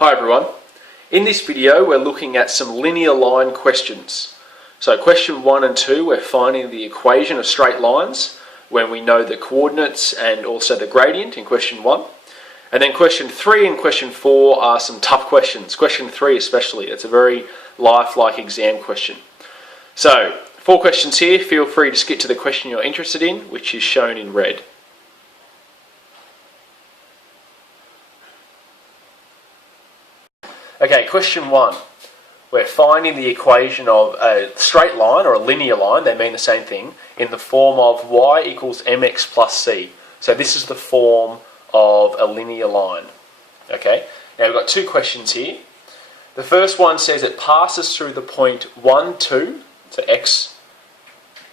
Hi everyone. In this video we're looking at some linear line questions. So question 1 and 2 we're finding the equation of straight lines when we know the coordinates and also the gradient in question 1. And then question 3 and question 4 are some tough questions. Question 3 especially, it's a very lifelike exam question. So 4 questions here, feel free to skip to the question you're interested in, which is shown in red. Okay, question 1. We're finding the equation of a straight line or a linear line, they mean the same thing, in the form of y equals mx plus c. So this is the form of a linear line. Okay, now we've got 2 questions here. The first one says it passes through the point 1, 2, so x,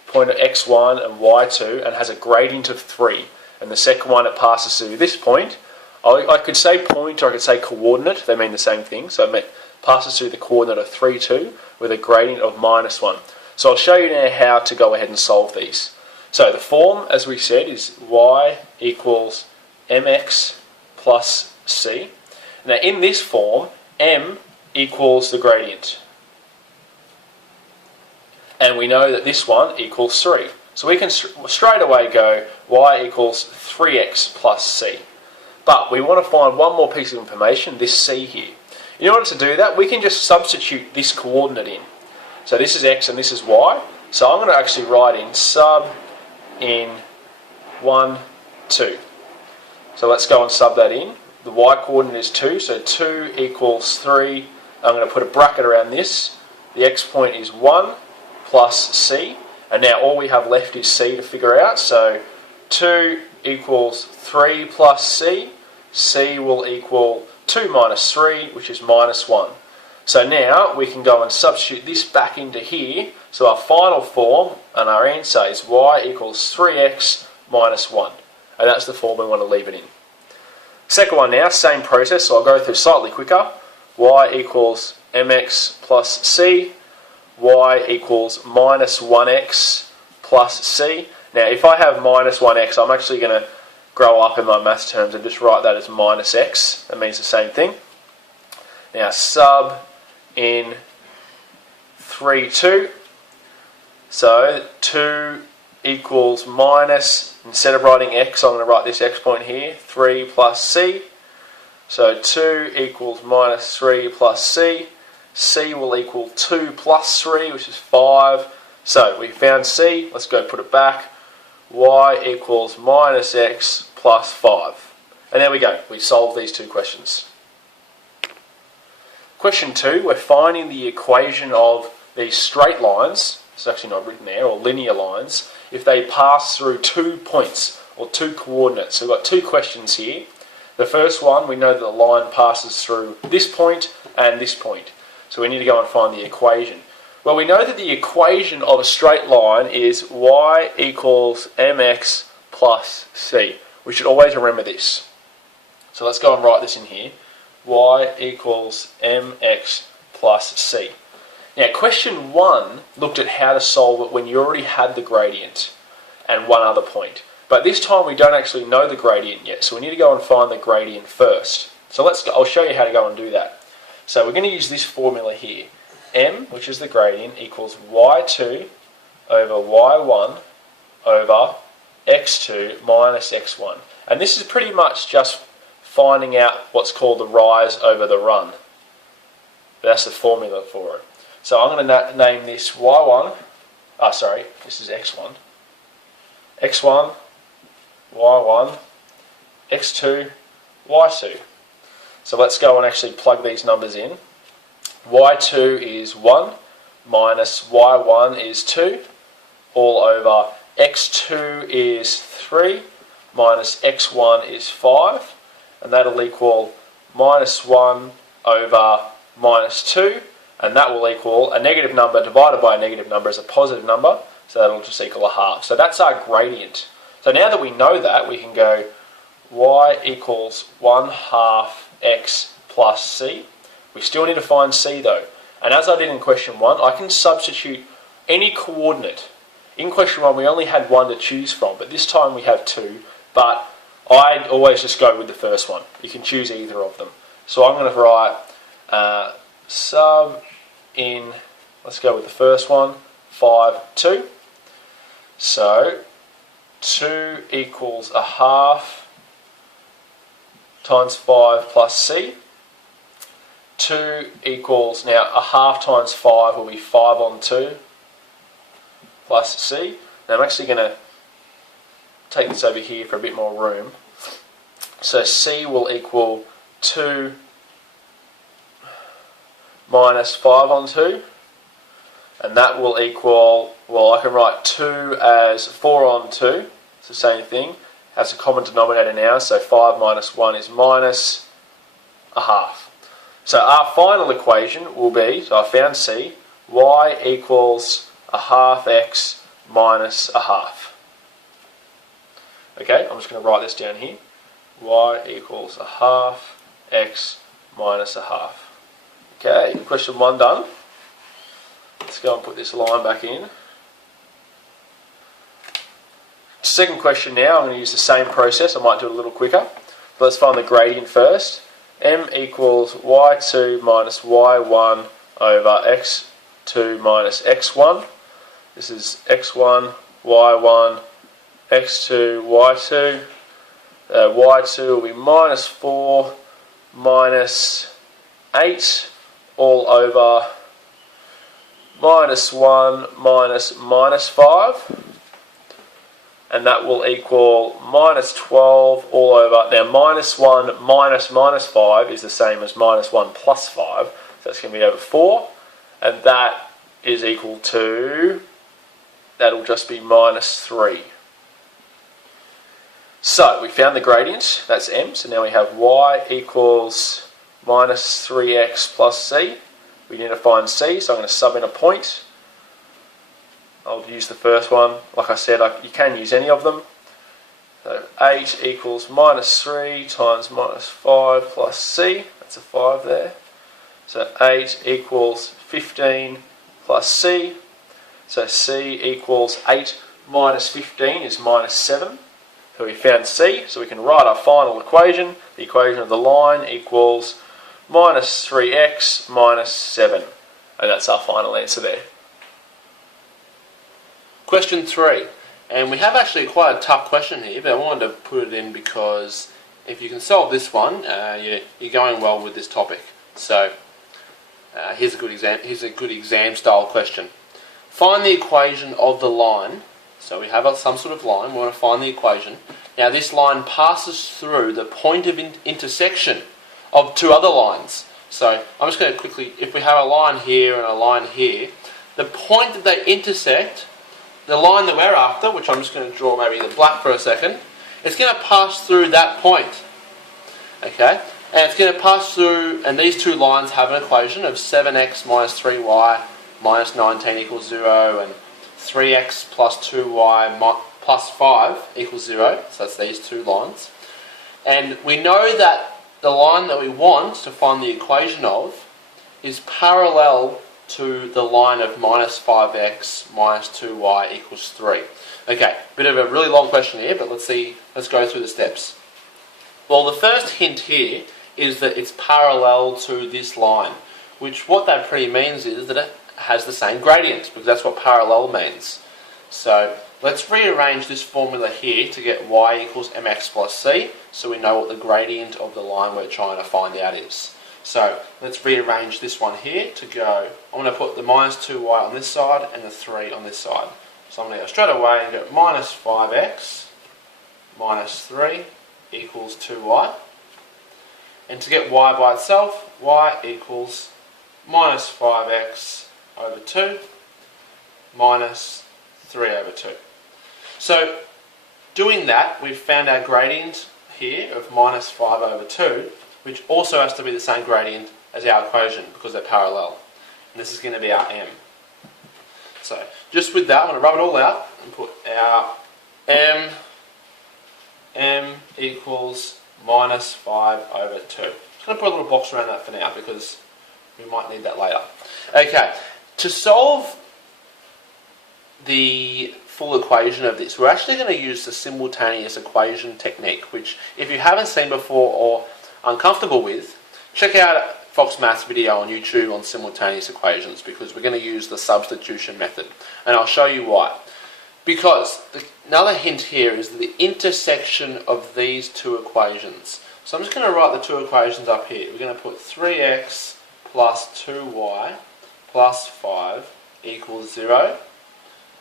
point at x1 and y2, and has a gradient of 3. And the second one, it passes through this point. I could say point or I could say coordinate, they mean the same thing. So it passes through the coordinate of 3, 2 with a gradient of -1. So I'll show you now how to go ahead and solve these. So the form, as we said, is y equals mx plus c. Now in this form, m equals the gradient. And we know that this one equals 3. So we can straight away go y equals 3x plus c. But we want to find one more piece of information, this c here. In order to do that, we can just substitute this coordinate in. So this is x and this is y. So I'm going to actually write in sub in 1, 2. So let's go and sub that in. The y coordinate is 2, so 2 equals 3. I'm going to put a bracket around this. The x point is 1 plus c. And now all we have left is c to figure out. So 2 equals 3 plus c. C will equal 2 minus 3, which is -1. So now we can go and substitute this back into here. So our final form and our answer is y equals 3x minus 1. And that's the form we want to leave it in. Second one now, same process, so I'll go through slightly quicker. Y equals mx plus c. Y equals -1x plus c. Now if I have -1x, I'm actually going to grow up in my maths terms and just write that as -x. That means the same thing. Now sub in 3, 2. So 2 equals minus, instead of writing x, I'm going to write this x point here, 3 plus c. So 2 equals -3 plus c. C will equal 2 plus 3, which is 5. So we found c, let's go put it back. Y equals -x plus 5. And there we go, we solved these 2 questions. Question 2, we're finding the equation of these straight lines, it's actually not written there, or linear lines, if they pass through 2 points or 2 coordinates. So we've got 2 questions here. The first one, we know that the line passes through this point and this point. So we need to go and find the equation. Well, we know that the equation of a straight line is y equals mx plus c. We should always remember this. So let's go and write this in here. Y equals mx plus c. Now, question 1 looked at how to solve it when you already had the gradient and one other point. But this time we don't actually know the gradient yet, so we need to go and find the gradient first. So I'll show you how to go and do that. So we're going to use this formula here. M, which is the gradient, equals y2 over y1 over x2 minus x1. And this is pretty much just finding out what's called the rise over the run. That's the formula for it. So I'm going to name this y1, this is x1. x1, y1, x2, y2. So let's go and actually plug these numbers in. y2 is 1 minus y1 is 2 all over x2 is 3 minus x1 is 5, and that'll equal -1 over -2, and that will equal a negative number divided by a negative number is a positive number, so that'll just equal a half. So that's our gradient. So now that we know that, we can go y equals 1/2 x plus c. We still need to find c though. And as I did in question 1, I can substitute any coordinate. In question 1 we only had 1 to choose from, but this time we have 2. But I'd always just go with the first one. You can choose either of them. So I'm going to write sub in, let's go with the first one, 5, 2. So 2 equals a half times 5 plus c. 2 equals, now a half times 5 will be 5 on 2 plus c. Now I'm actually going to take this over here for a bit more room. So c will equal 2 minus 5 on 2. And that will equal, well, I can write 2 as 4 on 2. It's the same thing. Has a common denominator now, so 5 minus 1 is minus a half. So our final equation will be, so I found c, y equals a half x minus a half. Okay, I'm just going to write this down here. Y equals a half x minus a half. Okay, question 1 done. Let's go and put this line back in. Second question now, I'm going to use the same process. I might do it a little quicker. But let's find the gradient first. M equals y2 minus y1 over x2 minus x1. This is x1, y1, x2, y2. Y2 will be minus 4 minus 8 all over minus 1 minus minus 5. And that will equal minus 12 all over. Now minus 1 minus minus 5 is the same as minus 1 plus 5. So that's going to be over 4. And that is equal to, that'll just be minus 3. So we found the gradient, that's m. So now we have y equals minus 3x plus c. We need to find c, so I'm going to sub in a point. I'll use the first one. Like I said, you can use any of them. So 8 equals minus 3 times minus 5 plus c. That's a 5 there. So 8 equals 15 plus c. So c equals 8 minus 15 is minus 7. So we found c, so we can write our final equation. The equation of the line equals minus 3x minus 7. And that's our final answer there. Question 3, and we have actually quite a tough question here, but I wanted to put it in because if you can solve this one, you're going well with this topic. So here's a good exam style question. Find the equation of the line. So we have some sort of line. We want to find the equation. Now this line passes through the point of intersection of two other lines. So I'm just going to quickly, if we have a line here and a line here, the point that they intersect, the line that we're after, which I'm just going to draw maybe the black for a second, it's going to pass through that point. Okay? And it's going to pass through, and these two lines have an equation of 7x minus 3y minus 19 equals 0, and 3x plus 2y plus 5 equals 0. So that's these two lines. And we know that the line that we want to find the equation of is parallel to the line of minus 5x minus 2y equals 3. Okay, bit of a really long question here, but let's go through the steps. Well, the first hint here is that it's parallel to this line, which what that pretty means is that it has the same gradient, because that's what parallel means. So let's rearrange this formula here to get y equals mx plus c, so we know what the gradient of the line we're trying to find out is. So let's rearrange this one here to go, I'm going to put the minus 2y on this side and the 3 on this side. So I'm going to go straight away and go minus 5x minus 3 equals 2y. And to get y by itself, y equals minus 5x over 2 minus 3 over 2. So doing that, we've found our gradient here of minus 5 over 2, which also has to be the same gradient as our equation because they're parallel. And this is going to be our m. So just with that, I'm going to rub it all out and put our m equals minus 5 over 2. I'm just going to put a little box around that for now because we might need that later. Okay, to solve the full equation of this, we're actually going to use the simultaneous equation technique, which if you haven't seen before or uncomfortable with, check out Foxmaths video on YouTube on simultaneous equations, because we're going to use the substitution method, and I'll show you why. Because another hint here is the intersection of these two equations. So I'm just going to write the two equations up here. We're going to put 3x plus 2y plus 5 equals 0.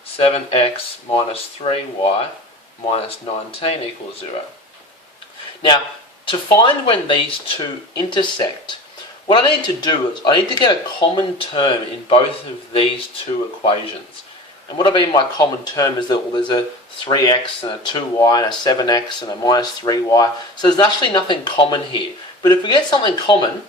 7x minus 3y minus 19 equals 0. Now, to find when these two intersect, what I need to do is I need to get a common term in both of these two equations. And what I mean by common term is that, well, there's a 3x and a 2y and a 7x and a minus 3y. So there's actually nothing common here. But if we get something common,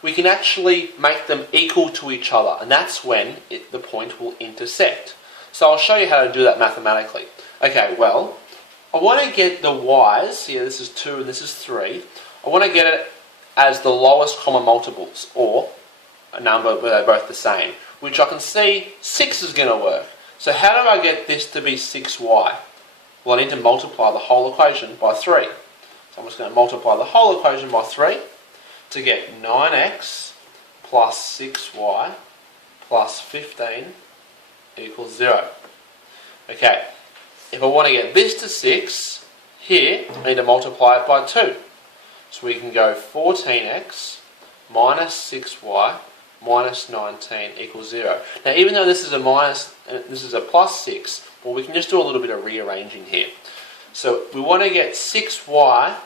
we can actually make them equal to each other. And that's when the point will intersect. So I'll show you how to do that mathematically. Okay, well, I want to get the y's, here this is 2 and this is 3. I want to get it as the lowest common multiples, or a number where they're both the same, which I can see 6 is going to work. So how do I get this to be 6y? Well, I need to multiply the whole equation by 3. So I'm just going to multiply the whole equation by 3 to get 9x plus 6y plus 15 equals 0. Okay, if I want to get this to 6, here I need to multiply it by 2. So we can go 14x minus 6y minus 19 equals 0. Now, even though this is a minus, this is a plus 6, well, we can just do a little bit of rearranging here. So we want to get 6y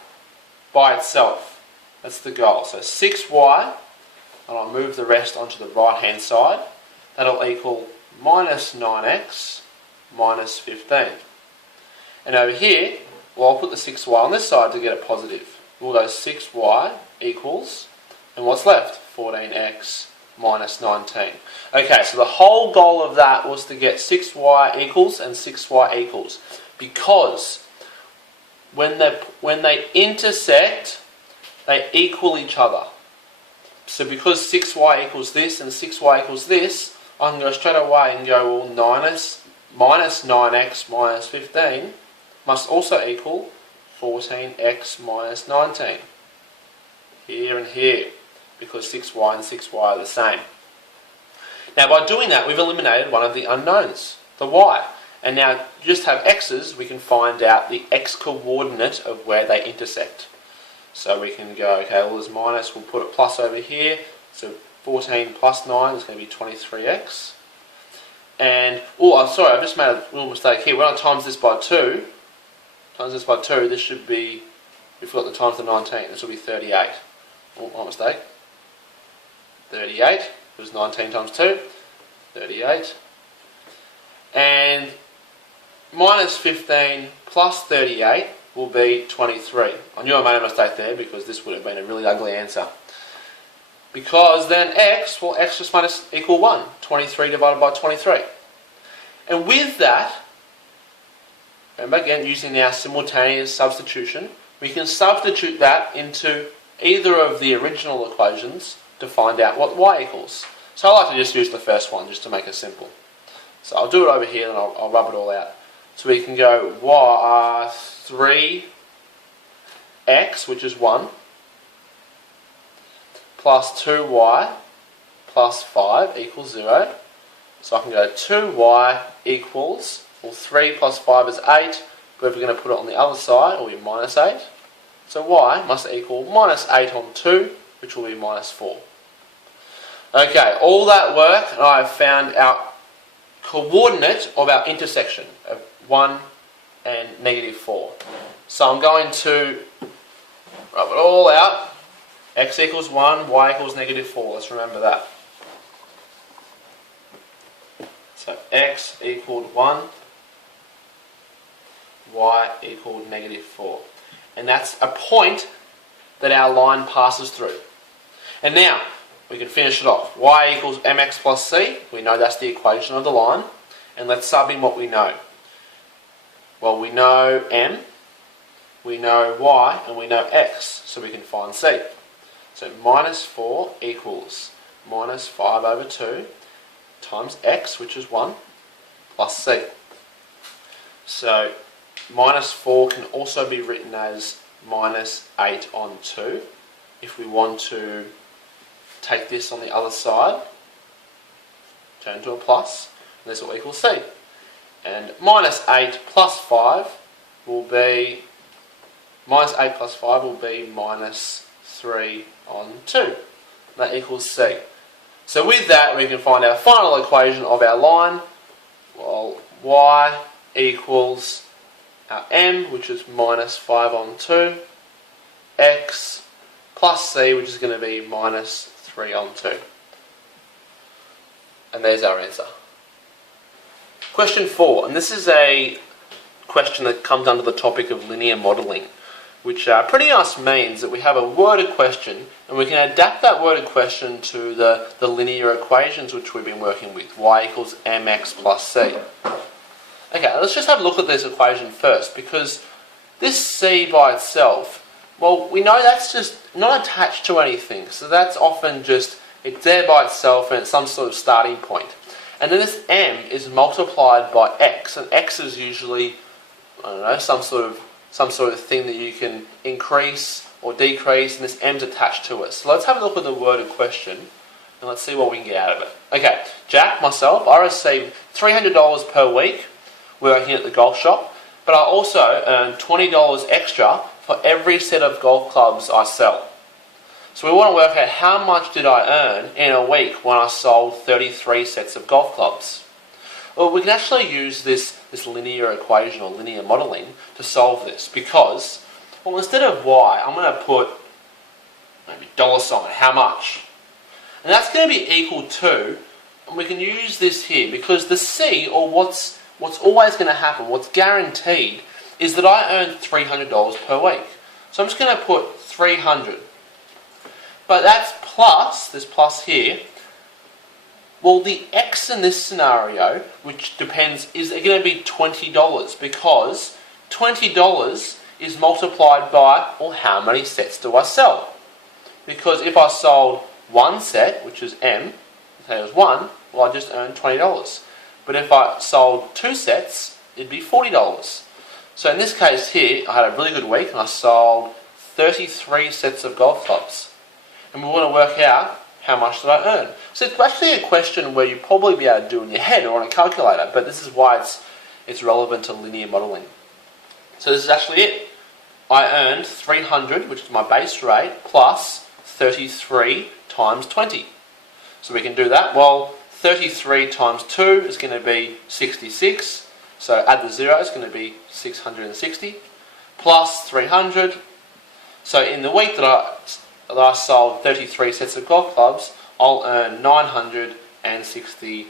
by itself. That's the goal. So 6y, and I'll move the rest onto the right-hand side. That'll equal minus 9x minus 15. And over here, well, I'll put the 6y on this side to get it positive. We'll go 6y equals, and what's left? 14x minus 19. Okay, so the whole goal of that was to get 6y equals and 6y equals, because when they intersect, they equal each other. So because 6y equals this and 6y equals this, I can go straight away and go, well, minus 9x minus 15 must also equal 14x minus 19. Here and here, because 6y and 6y are the same. Now, by doing that, we've eliminated one of the unknowns, the y. And now, just have x's, we can find out the x coordinate of where they intersect. So we can go, okay, well, there's minus, we'll put a plus over here. So 14 plus 9 is going to be 23x. And, oh, I'm sorry, I've just made a little mistake here. When I times this by 2, this should be, we forgot the times the 19, this will be 38. Oh, my mistake. 38 was 19 times 2, 38. And minus 15 plus 38 will be 23. I knew I made a mistake there because this would have been a really ugly answer. Because then x, well, x just minus equal 1. 23 divided by 23. And with that, remember again, using our simultaneous substitution, we can substitute that into either of the original equations to find out what y equals. So I like to just use the first one just to make it simple. So I'll do it over here and I'll rub it all out. So we can go 3x, which is 1, plus 2y plus 5 equals 0. So I can go 2y equals, well, 3 plus 5 is 8, but if we're going to put it on the other side, it will be minus 8. So y must equal minus 8 on 2, which will be minus 4. Okay, all that work, and I have found our coordinate of our intersection of 1 and negative 4. So I'm going to rub it all out. X equals 1, y equals negative 4. Let's remember that. So x equaled 1, y equaled negative 4. And that's a point that our line passes through. And now, we can finish it off. Y equals mx plus c. We know that's the equation of the line. And let's sub in what we know. Well, we know m, we know y, and we know x. So we can find c. So minus 4 equals minus 5 over 2 times x, which is 1, plus c. So minus 4 can also be written as minus 8 on 2, if we want to take this on the other side, turn to a plus, and this will equal C. And minus 8 plus 5 will be, minus 8 plus 5 will be minus 3 on 2. That equals C. So with that, we can find our final equation of our line. Well, y equals our m, which is minus 5 on 2, x plus c, which is going to be minus 3 on 2. And there's our answer. Question 4, and this is a question that comes under the topic of linear modelling, which pretty much means that we have a worded question and we can adapt that worded question to the linear equations which we've been working with, y equals mx plus c. Okay, let's just have a look at this equation first, because this c by itself, well, we know that's just not attached to anything, so that's often just, it's there by itself and it's some sort of starting point. And then this m is multiplied by x, and x is usually, I don't know, some sort of thing that you can increase or decrease, and this m's attached to it. So let's have a look at the worded question, and let's see what we can get out of it. Okay, Jack, myself, I receive $300 per week working at the golf shop, but I also earn $20 extra for every set of golf clubs I sell. So we want to work out how much did I earn in a week when I sold 33 sets of golf clubs. Well, we can actually use this linear equation or linear modelling to solve this, because, well, instead of y, I'm going to put maybe $, how much? And that's going to be equal to, and we can use this here, because the c, or what's always going to happen, what's guaranteed, is that I earn $300 per week. So I'm just going to put 300. But that's plus, this plus here, well, the x in this scenario, which depends, is going to be $20, because $20 is multiplied by, well, how many sets do I sell? Because if I sold one set, which is m, say it was 1, well, I just earned $20. But if I sold 2 sets, it'd be $40. So in this case here, I had a really good week and I sold 33 sets of golf clubs. And we want to work out how much did I earn. So it's actually a question where you probably be able to do in your head or on a calculator, but this is why it's relevant to linear modelling. So this is actually it. I earned 300, which is my base rate, plus 33 times 20. So we can do that. Well, 33 times 2 is going to be 66. So add the 0, it's going to be 660. Plus 300. So in the week that I sold 33 sets of golf clubs, I'll earn $960.